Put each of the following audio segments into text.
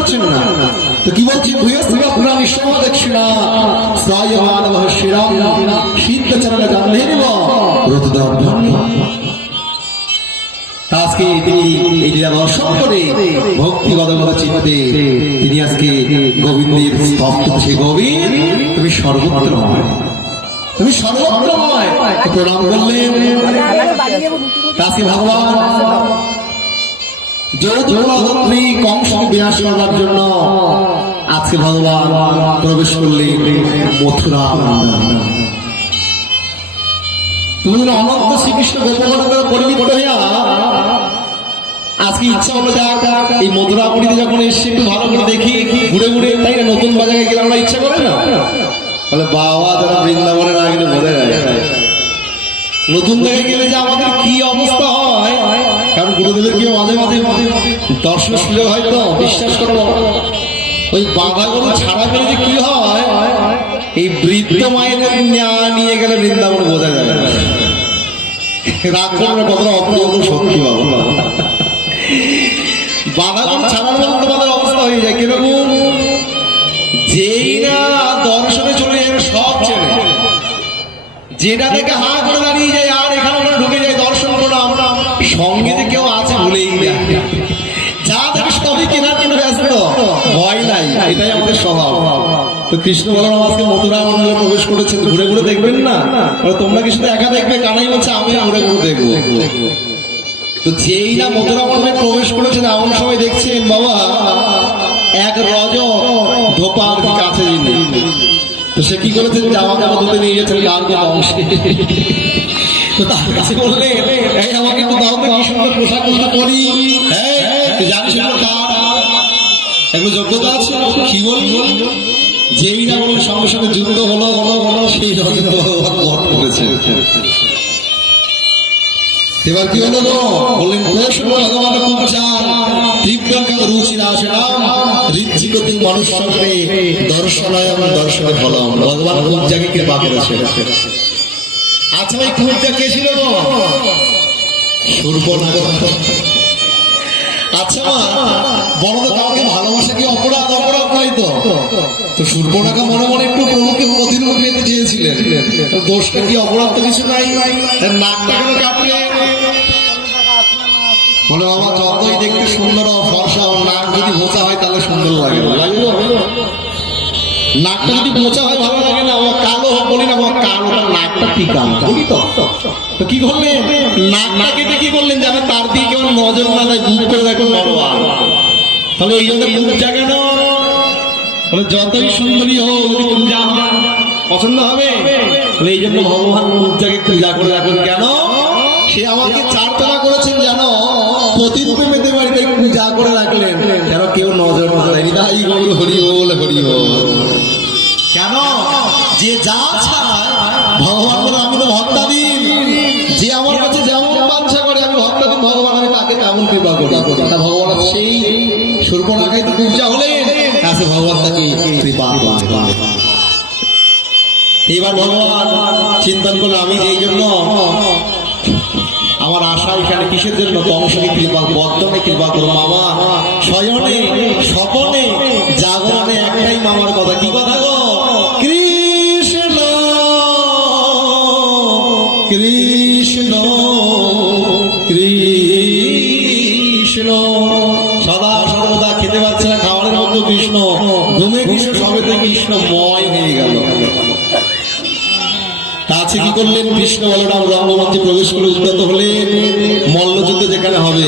পারছেন না। তো কি বলছি ভূয়স্ত্রী পুরাণী সমা দক্ষিণা গান্ধী নিব রতদার আজকে তিনি এই দর্শন করে ভক্তি চিত্তে তিনি আজকে গোবিন্দের স্তব্ধ সে গোবিন্দ, তুমি সর্বত্রময় তুমি সর্বত্রময় প্রণাম করলেন। ভগবান আজকে ভগবান প্রবেশ করলেন মথুরা তুমি অনন্ত শ্রীকৃষ্ণ আজকে ইচ্ছা হলো যা, এই মধুরাপুরীতে যখন এসে একটু ভালো করে দেখি, ঘুরে ঘুরে, তাই না নতুন বাজারে গেলে আমরা ইচ্ছা করে না? বলে, বাবা যারা বৃন্দাবনে না গেলে বোঝা যায় নতুন জায়গায় গেলে যে আমাদের দর্শন সুযোগ হয় তো বিশ্বাস করো। ওই বাধাগুলো ছাড়া গেলে যে কি হয়? এই বৃদ্ধ মায়েদের নিয়া- গেলে বৃন্দাবন বোঝা যাবে। রাগ করবে কতটা অপ্রিয় সত্যি বাবা বাধাগুলো ছাড়ার মতো তোমাদের অবস্থা হয়ে যায়, কীরকম? যেই না দর্শনে চলে যাবে, সব ছেড়ে যেটা থেকে হা করে দাঁড়িয়ে যায়, আর এখানে ঢুকে যায়, দর্শন করে আমরা সঙ্গে কেউ আছে ভুলেই যায়। এটাই আমাদের স্বভাব। তো কৃষ্ণ বলরাম আজকে মথুরা মন্ডলে প্রবেশ করেছেন ঘুরে ঘুরে দেখবেন না? তোমরা কি শুধু একা দেখবে? কানাই বলছে, আমি ঘুরে ঘুরে দেখব। তো যেই না মথুরা মন্ডলে প্রবেশ করেছেন এমন সময় দেখছেন, বাবা, এক রজ ধোপার কাছে তো সে কি করেছেন জামা কাপড় ধুতে নিয়ে গেছেন গান গান অংশে। তো তার কাছে বললে আমাকে একটু দাও তো, কি সুন্দর পোশাক পরি? হ্যাঁ জানিস কার? এগুলো যোগ্যতা আছে? কি বলি? যেই না বলুন সঙ্গে সঙ্গে যুদ্ধ হলো হলো হলো, সেই করেছে। এবার কি হলো গো? বললেন ভগবান খুব চান। রুচি ঋজ্জিগতি মনুষ্যকে দর্শনায়ম দর্শনে ফলম ভগবান খুব জায়গায় কৃপা করেছে। আচ্ছা ভাই খুঁজটা কে ছিল গো? সুর্পনাখা আচ্ছা মা বড় তো কাউকে ভালোবাসা কি অপরাধ? অপরাধ নয় তো? তো সুর্পনাখা মনে মনে একটু প্রভুকে প্রতিরূপ পেতে চেয়েছিলেন। দোষটা কি অপরাধ তো কিছু নাই? নাকটা কেন কাটলে বলে, বাবা, যতই দেখতে সুন্দর ও ফর্সা ও নাক যদি ভোচা হয় তাহলে সুন্দর লাগে না লাগবে নাকটা যদি মোচা হয় ভালো লাগে না আমার কালো বলি না আমার কালো নাকটা টিকা বলি তো তো কি করলেন নাকটা কেটে কি করলেন জানেন তার দিকে কেমন নজর না দেয় করে দেখো তাহলে এই জন্য বুক না বলে, যতই সুন্দরী হোক পছন্দ হবে এই জন্য ভগবান পূজাকে পূজা করে রাখুন। কেন? সে আমাকে চারতলা করেছেন, জানো? প্রতিরূপে পেতে পারি তাই পূজা করে রাখলেন। যেন কিসের জন্য কংসকে কৃপা বর্তনে কৃপা করো মামা শয়নে স্বপনে, জাগরণে একটাই মামার কথা। কি কথা গো? কৃষ্ণ কৃষ্ণ কৃষ্ণ। সদা সর্বদা খেতে পাচ্ছে না খাবারের মধ্যে কৃষ্ণ। ঘুমে কৃষ্ণ সবেতে কৃষ্ণময় হয়ে গেল। কাছে কি করলেন? কৃষ্ণ বলরাম রঙ্গমঞ্চে প্রবেশ করে উদ্যত হলেন। যেখানে হবে।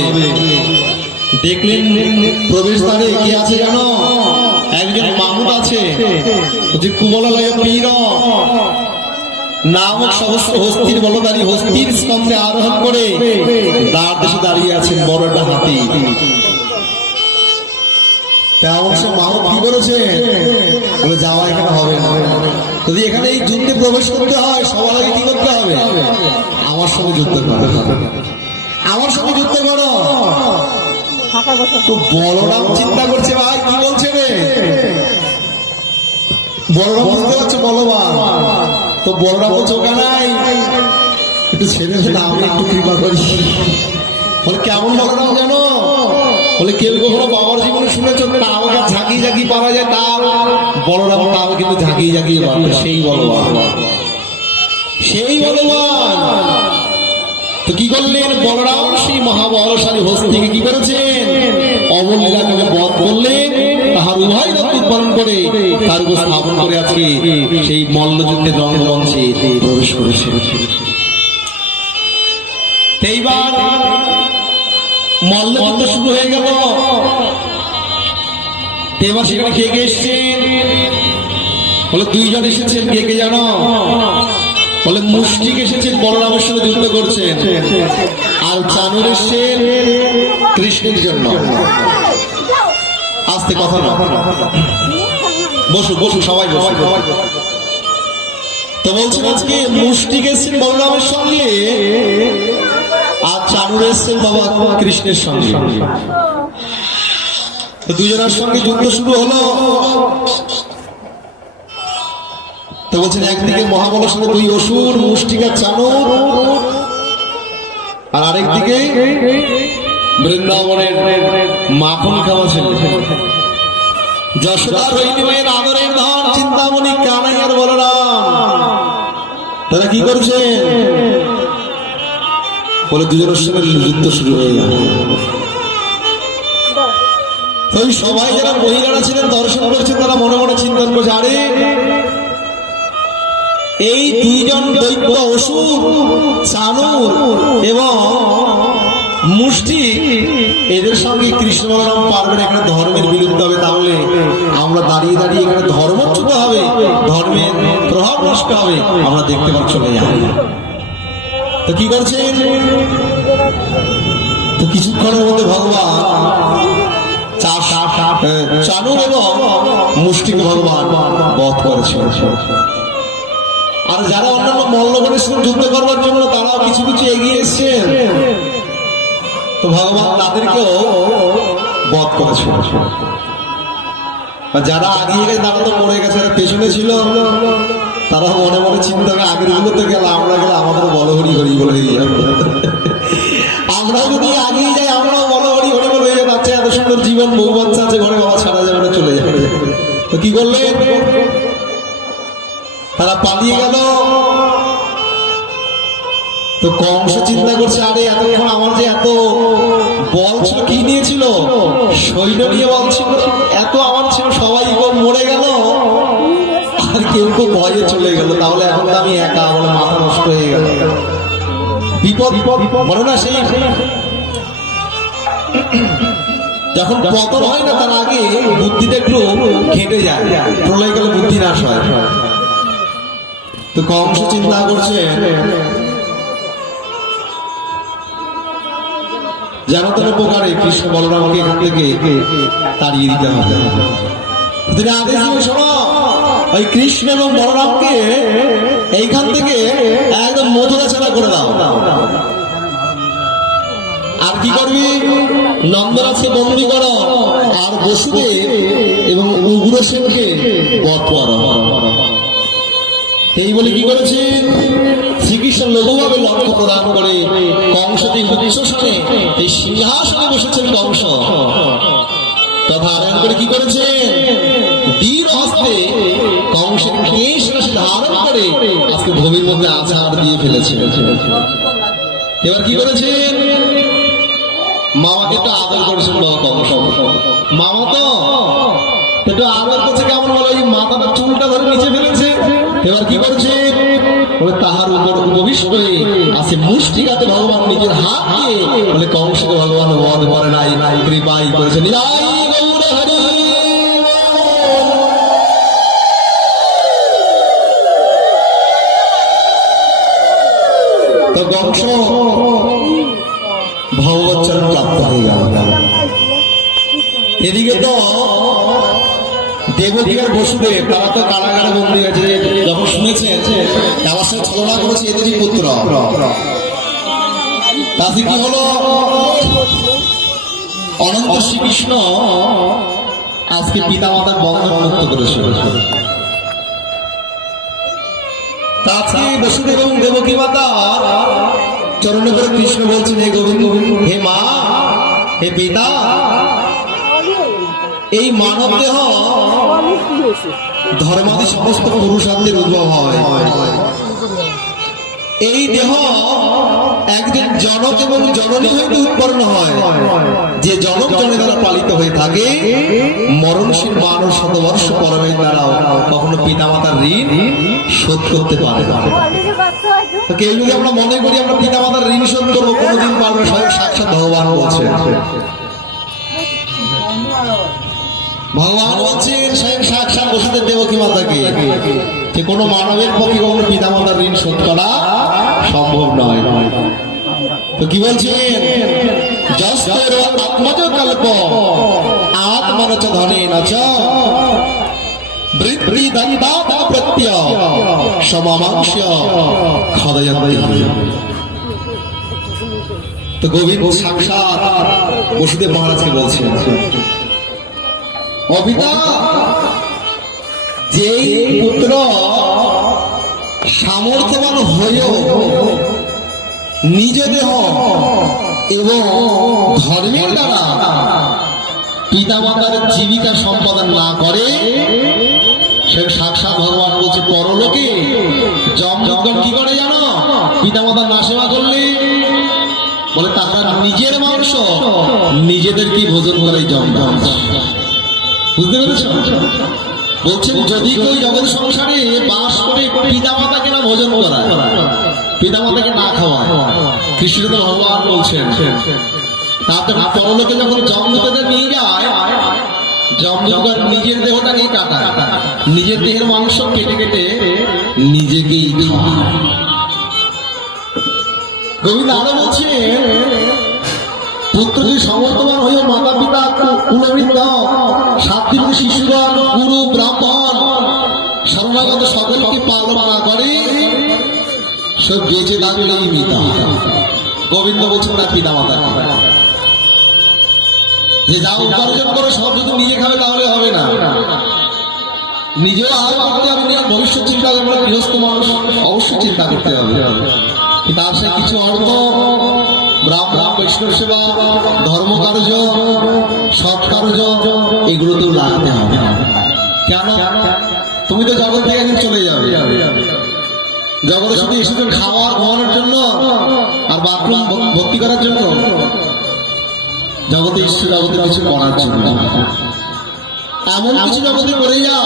দেখলেন প্রবেশদ্বারে কি আছে জানো? একজন মামুদ আছে। যে কুমলালয় পীর। নামক সহস্র হস্তির হস্তির স্তম্ভে আরোহণ করে দেশে দাঁড়িয়ে আছেন বড় একটা হাতি। যুদ্ধে প্রবেশ করতে হয়, সবার আগে কি করতে হবে? আমার সঙ্গে যুদ্ধ করতে হবে। আমার সঙ্গে যুদ্ধ করো। তো বলরাম চিন্তা করছে ভাই কি বলছে রে? বলরাম বুঝতে পারছ বলবান? তো বলরাম বলছে ওখানে নাই। একটু ছেড়ে দে না আমি একটু কৃপা করি। বলে কেমন বলরাম জানো? বলে কেউ কখনো বাবার জীবনে শুনেছ? না আমাকে ঝাঁকিয়ে ঝাঁকিয়ে পারা যায় তা বলরাম তাও কিন্তু ঝাঁকিয়ে ঝাঁকিয়ে পারবে সেই বলবান। সেই বলবান। করলেন বলরাম সেই মহাবলশালী হস্তিকে কি করেছেন? অবলীলাকে বধ করলেন? তাহার উভয় রক্ত উৎপাদন করে তার উপর স্থাপন করে আজকে সেই মল্লযুদ্ধের রঙ্গমঞ্চে প্রবেশ করেছে। এইবার মল্লযুদ্ধ শুরু হয়ে গেল। এবার সেখানে কে কে এসছেন? বলে দুইজন এসেছেন, কে কে জানো? বলে মুষ্টিক এসেছেন বলরামের সঙ্গে যুদ্ধ করছেন আর চানুর এসছেন কৃষ্ণের জন্য। আস্তে কথা না বসু বসু, সবাই বসু। তো বলছেন আজকে মুষ্টিক এসছেন বলরামের সঙ্গে, আর চানুর এসছেন বাবা কৃষ্ণের সঙ্গে। দুজনের সঙ্গে যুদ্ধ শুরু হলো। তো বলছেন, একদিকে মহাবলের দুই অসুর মুষ্টিকা চানুর, আর আরেকদিকে বৃন্দাবনের মাখন খাওয়া তারা কি করছে? বলে দুজনের সঙ্গে যুদ্ধ শুরু হয়ে গেল। ওই সবাই যারা মহিলারা ছিলেন, দর্শন করছেন তারা মনে মনে আরে এই দুইজন দৈত্য অসুর চানুর এবং মুষ্টি, এদের সঙ্গে কৃষ্ণ বলরাম পারবেন এখানে ধর্মের বিলুপ্ত হবে তাহলে। আমরা দাঁড়িয়ে দাঁড়িয়ে এখানে ধর্মচ্যুত হবে, ধর্মের প্রভাব নষ্ট হবে। আমরা দেখতে পাচ্ছি যাই। তো কি করছেন? তো কিছুক্ষণের মধ্যে ভগবান চাষ চানুর এবং মুষ্টিক ভগবান বধ করেছিল আর যারা অন্যান্য মল্লগণের সঙ্গে যুদ্ধ করবার জন্য, তারাও কিছু কিছু এগিয়ে এসছেন তো ভগবান তাদেরকেও বধ করেছিল আর যারা আগিয়ে গেছে, তারা তো মরে গেছে পেছনে ছিল। তারা মনে মনে চিন্তা করে, আগেরগুলো তো গেল, আমরা গেলে আমাদের বলো হরি হরি বলে আমরাও যদি আগিয়ে যাই, আমরাও বলো হরি হরি বলে হয়ে যাবে। আচ্ছা এত সুন্দর জীবন বউ বাচ্চা আছে, ঘরে বাবা ছাড়া যাবে চলে যাবে। তো কি করলেন তারা পালিয়ে গেল। তো কংস চিন্তা করছে, আরে এতক্ষণ আমার যে এত বল ছিল, কি নিয়েছিল? সৈন্য নিয়ে বল ছিল। এত আমার ছিল, সবাই মরে গেল। আর কেউ কেউ ভয়ে চলে গেল। তাহলে এখন তো আমি একা, আমার মাথা নষ্ট হয়ে গেল। বিপদ বলো না সেই? যখন পতন হয় না, তার আগে বুদ্ধিটা একটু ঘেটে যায়। প্রলয় গেলে বুদ্ধি নাশ হয়। তো কংস চিন্তা করছে। যেন তেন প্রকারে কৃষ্ণ বলরামকে এখান থেকে তাড়িয়ে দিতে হবে। তিনি আদেশ দিবে শোনো, ওই কৃষ্ণ এবং বলরামকে এইখান থেকে একদম মথুরা ছাড়া করে দাও। আর কি করবি? নন্দরাজকে বন্দী করো আর বসুদেব এবং উগ্রসেনকে বধ করো। এই বলে কি করেছেন? শ্রীকৃষ্ণ লঘুভাবে লক্ষ্য প্রদান করে কংসটি উচ্চসনে এই সিংহাসনে বসেছেন কংস। তথা করে কি করেছেন? বীর হস্তে কংসের কেশ ধারণ করে আজকে ভূমির মধ্যে আছাড় দিয়ে ফেলেছে এবার কি করেছেন? মামাকে তো আদর করেছেন কংস। মামা তো, একটু আদর করছে কেমন বলো? মাথাটা চুলটা ধরে নিচে ফেলেছে। এবার কি করছে? বলে তাহার উপর উপবিষ্ট হয়ে আছে মুষ্টিকাতে ভগবান নিজের হাত দিয়ে। বলে কংসকে ভগবান বধ করে নাই কৃপাই করেছে। নিরাই তো কংস ভগবত চরণ প্রাপ্ত হয়ে গেল। এদিকে তো দেবকী আর তারা তো কারাগারে বন্দী হয়েছে যখন শুনেছে আমার সাথে ছলনা করেছে এদেরই পুত্র। তাতে কি হলো? অনন্ত শ্রীকৃষ্ণ আজকে পিতা মাতার বন্ধন মুক্ত করেছিল তাতে বসুদেব এবং দেবকী মাতা চরণে করে কৃষ্ণ বলছেন, হে গোবিন্দ, হে মা, হে পিতা, এই মানব দেহ ধর্মাদি সমস্ত পুরুষার্থের উদ্ভব হয়। এই দেহ একজন জনক এবং জননী হইতে উৎপন্ন হয়। যে জনক জনে দ্বারা পালিত হয়ে থাকে, মরণশীল মানুষ শতবর্ষ পরমের দ্বারাও কখনো পিতামাতার ঋণ শোধ করতে পারে কেউ যদি আমরা মনে করি আমরা পিতামাতার ঋণ শোধ করব, কোনোদিন পারব সাক্ষাৎ ভগবান বলছেন ভগবান বলছেন, স্বয়ং সাক্ষাৎ বসুদেব দেবকী মাতাকে যে কোনো মানবের পক্ষে কখনো পিতামাতার ঋণ শোধ করা সম্ভব নয়। তো কি বলছেন? গোবিন্দ সাক্ষাৎ বসুদেব মহারাজকে বলছেন। অবিতা যেই পুত্র সামর্থ্যবান হয়েও নিজ দেহ এবং ধর্মের দ্বারা পিতামাতার জীবিকা সম্পাদন না করে, সে সাক্ষাৎ ভগবান বলছে, পরলোকে জমগণ কি করে জানো? পিতামাতার না সেবা করলে? বলে, তাহারা নিজের মাংস, নিজেদের কি ভোজন করে জমগণ বুঝতে পেরেছ? বলছেন, যদি কেউ জগৎ সংসারে বাস করে পিতা মাতাকে না ভোজন করা পিতা মাতাকে না খাওয়ায় কৃষ্ণ তো ভগবান বলছেন। তাতে পরলোকে যখন জমদূতদের নিয়ে যায় জমদূত নিজের দেহটাকেই কাটায়, নিজের দেহের মাংস কেটে কেটে নিজেকেই খাওয়ায়। গোবিন্দ আরও বলছেন পুত্র যদি সমর্থবান হইও মাতা পিতা কুলবৃন্দ সাত্বিক শিশুগণ গুরু ব্রাহ্মণ। শরণাগত সকলকে পালন না করে সব বেঁচে থাকলেই মিতা গোবিন্দ বলছেন তার পিতা মাতা যে যা উপার্জন করে, সব যদি নিজে খাবে, তাহলে হবে না। নিজেও আরও করতে হবে, নিজের ভবিষ্যৎ চিন্তা করবে গৃহস্থ মানুষ অবশ্যই চিন্তা করতে হবে। তার সে কিছু অর্থ ব্রাহ্মণ বৈষ্ণব সেবা ধর্ম কার্য, সৎ কার্য, এগুলো তো লাগতে হবে। কেন? তুমি তো জগৎ থেকে একদিন চলে যাবে। জগতে শুধু এসেছ খাওয়ার ঘুমানোর জন্য আর বাথরুম ভর্তি করার জন্য? জগতে ঈশ্বর জগতে কিছু করার জন্য। এমন কিছু জগতে করে যাও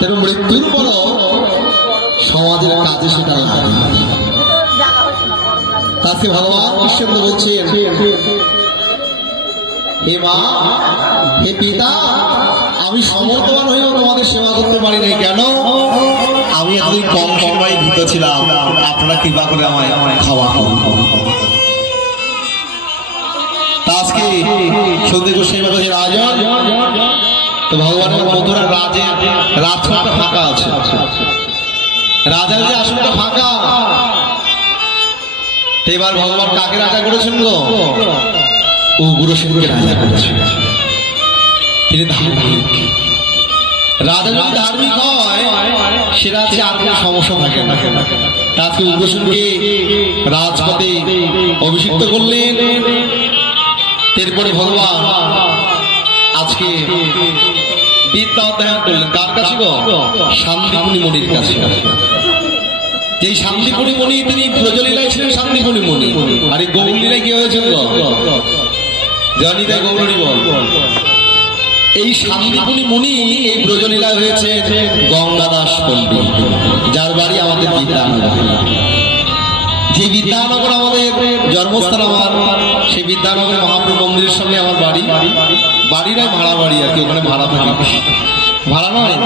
তবে মৃত্যুর পর সমাজের কাজে সেটা লাগে। তাকে ভগবান কৃষ্ণ বলছেন। হে মা, হে পিতা, আমি সমর্থবান হয়েও তোমাদের সেবা করতে পারি নাই কেন? আমি এতদিন কম সময় ভীত ছিলাম। আপনারা কৃপা করে আমায় খাওয়া তা আজকে সন্ধি গোস্বামী মহারাজের আয়োজন। তো ভগবানের মধুরা রাজে রাজখানটা ফাঁকা আছে। রাজার যে আসনটা ফাঁকা এবার ভগবান কাকে রাজা করেছেন গো? ও গুরু সিংহকে রাজা করেছেন তিনি ধার্মিক। রাজা যদি ধার্মিক হয় আর কোনো সমস্যা থাকে না। রাজপথে অভিষিক্ত করলেন। এরপরে ভগবান আজকে বিদ্যা অধ্যয়ন করলেন। কার কাছে গো? শান্তিপুনি মনির কাছে। যে শান্তিপুনি মণি, তিনি ব্রজলীলায় ছিলেন শান্তিপুনি মণি। আর এই গৌরলীলায় কি হয়েছিল জানি তাই গৌরী বল। এই শান্তিপুনি মুনি এই ব্রজলীলায় হয়েছে গঙ্গাদাস পণ্ডিত, যার বাড়ি আমাদের বিদ্যানগর। যে বিদ্যানগর আমাদের জন্মস্থান আমার, সেই বিদ্যানগর মহাপ্রভু মন্দিরের সামনে আমার বাড়ি। বাড়ি নয় ভাড়া বাড়ি আর কি, ওখানে ভাড়া থাকি। ভাড়া নয়?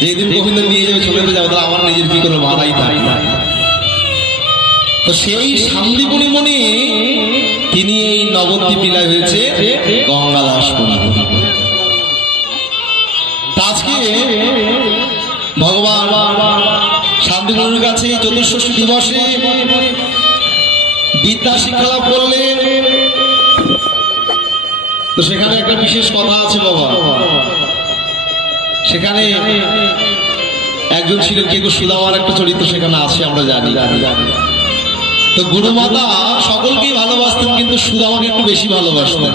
যেদিন গোবিন্দ নিয়ে যাবে চলে যাবে, তাহলে আমার নিজের কি করে ভাড়াই থাকে তো সেই শান্তিপুনি মণি, তিনি এই নবদ্বীপ লীলায় হয়েছে গঙ্গাদাস আজকে ভগবান শান্তিপুরের কাছে চতুর্ষষ্ঠী দিবসে বিদ্যা শিক্ষা লাভ করলেন। তো সেখানে একটা বিশেষ কথা আছে বাবা সেখানে একজন ছিলেন কে সুদামার একটা চরিত্র সেখানে আছে, আমরা জানি। তো গুরুমাতা সকলকেই ভালোবাসতেন, কিন্তু সুদামাকে একটু বেশি ভালোবাসতেন।